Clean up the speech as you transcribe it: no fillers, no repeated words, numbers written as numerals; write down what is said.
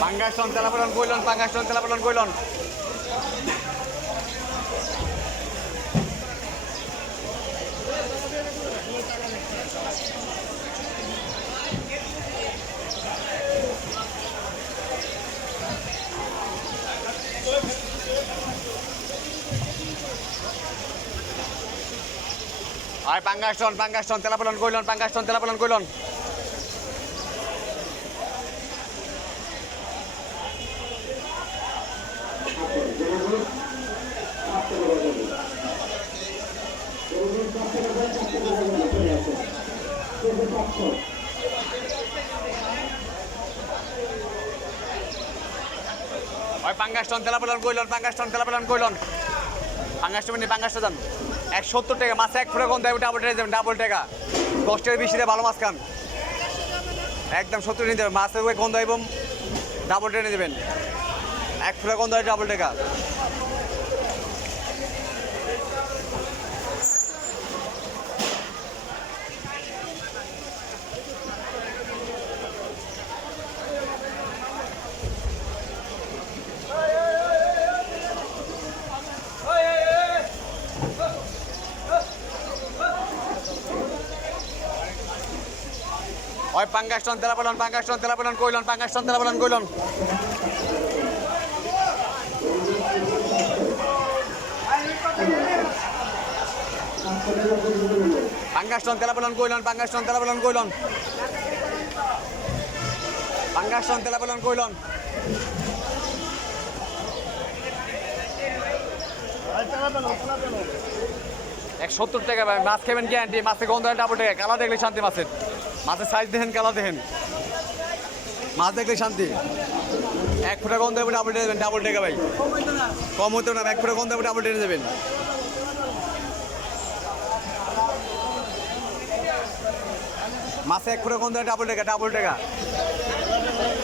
পাঙ্গাসন তেলাপলন কইলন, পাঙ্গাসন তেলাপলন কইলন। আর পাঙ্গাসন তেলাপলন কইলন, পাঙ্গাসন তেলাপলন কইলন। পাঙ্গাসন তেলাপলন কইলন, পাঙ্গাসন তেলাপলন কইলন। পাঙ্গাসটা মানে পাঙ্গাসটা যান 170 টাকা মাছে 1 ফুটা কম দেয়, ডাবল টাকা যাবেন, ডাবল টাকা 10 টাকা বেশি দেয়, ভালো মাছ খান একদম 70 নিয়ে দেবেন। মাছের ওই গন্ধ এবং ডাবল টাকা নিয়ে দেবেন, 1 ফুটা গন্ধ হয় ডাবল টাকা। ওই পাঙ্গাসন তেলাপলন, পাঙ্গাসন তেলাপলন কইলন, পাঙ্গাসন তেলাপলন কইলন। পাঙ্গাসন তেলাপলন কইলন, পাঙ্গাসন তেলাপলন কইলন, পাঙ্গাসন তেলাপলন কইলন। 170 টাকা ভাই, মাছ খাবেন গ্যারান্টি, মাছের গন্ধ হয় ডাবল টাকা। কালা দেখলে শান্তি মাছের, মাছের সাইজ দেখেন, কালা দেখেন, মাছ দেখলে শান্তি। 1 ফুটা গন্ধ হবে ডাবল টেনে দেবেন, ডাবল টাকা ভাই, কম হতো না। 1 ফুটা গন্ধ হবে ডাবল টেনে দেবেন। মাছে 1 ফুটা গন্ধ হয় ডাবল টাকা, ডাবল টাকা।